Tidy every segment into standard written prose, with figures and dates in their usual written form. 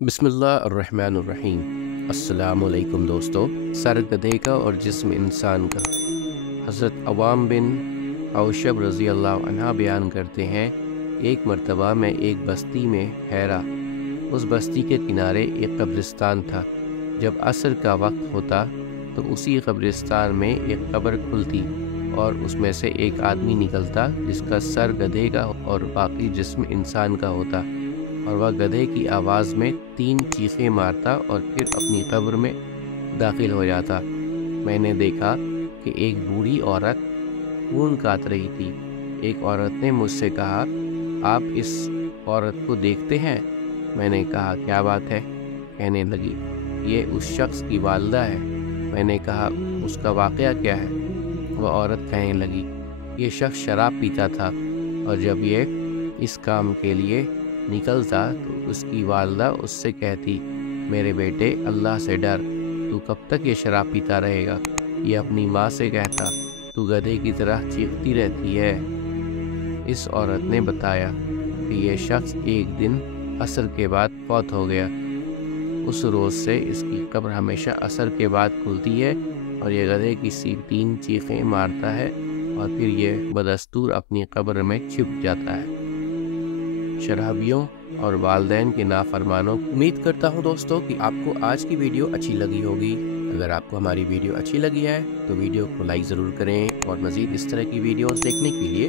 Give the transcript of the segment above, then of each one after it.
बिस्मिल्लाहिर्रहमानिर्रहीम। अस्सलाम वालेकुम दोस्तों। सर गधे का और जिस्म इंसान का। हज़रत अवाम बिन औशब रज़ी अल्लाह अन्हा बयान करते हैं, एक मर्तबा मैं एक बस्ती में ठहरा। उस बस्ती के किनारे एक कब्रिस्तान था। जब असर का वक्त होता तो उसी कब्रिस्तान में एक कब्र खुलती और उसमें से एक आदमी निकलता जिसका सर गधे का और बाकी जिस्म इंसान का होता, और वह गधे की आवाज़ में 3 चीखें मारता और फिर अपनी कब्र में दाखिल हो जाता। मैंने देखा कि एक बूढ़ी औरत खून काट रही थी। एक औरत ने मुझसे कहा, आप इस औरत को देखते हैं? मैंने कहा, क्या बात है? कहने लगी, ये उस शख्स की वालिदा है। मैंने कहा, उसका वाक़या क्या है? वह औरत कहने लगी, ये शख्स शराब पीता था और जब ये इस काम के लिए निकलता तो उसकी वालिदा उससे कहती, मेरे बेटे, अल्लाह से डर, तू कब तक ये शराब पीता रहेगा? ये अपनी माँ से कहता, तू गधे की तरह चीखती रहती है। इस औरत ने बताया कि यह शख्स एक दिन असर के बाद फौत हो गया। उस रोज़ से इसकी कब्र हमेशा असर के बाद खुलती है और ये गधे की सी 3 चीखें मारता है और फिर ये बदस्तूर अपनी कब्र में छिप जाता है। शराबियों और वालिदैन के नाफरमानों। उम्मीद करता हूँ दोस्तों कि आपको आज की वीडियो अच्छी लगी होगी। अगर आपको हमारी वीडियो अच्छी लगी है तो वीडियो को लाइक ज़रूर करें और मज़ीद इस तरह की वीडियोस देखने के लिए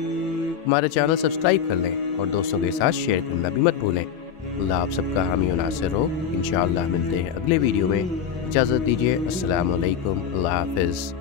हमारे चैनल सब्सक्राइब कर लें और दोस्तों के साथ शेयर करना भी मत भूलें। अल्लाह आप सबका हामी और नासिर हो। इंशाअल्लाह मिलते हैं अगले वीडियो में। इजाज़त दीजिए। अस्सलाम वालेकुम। अल्लाह हाफ़िज़।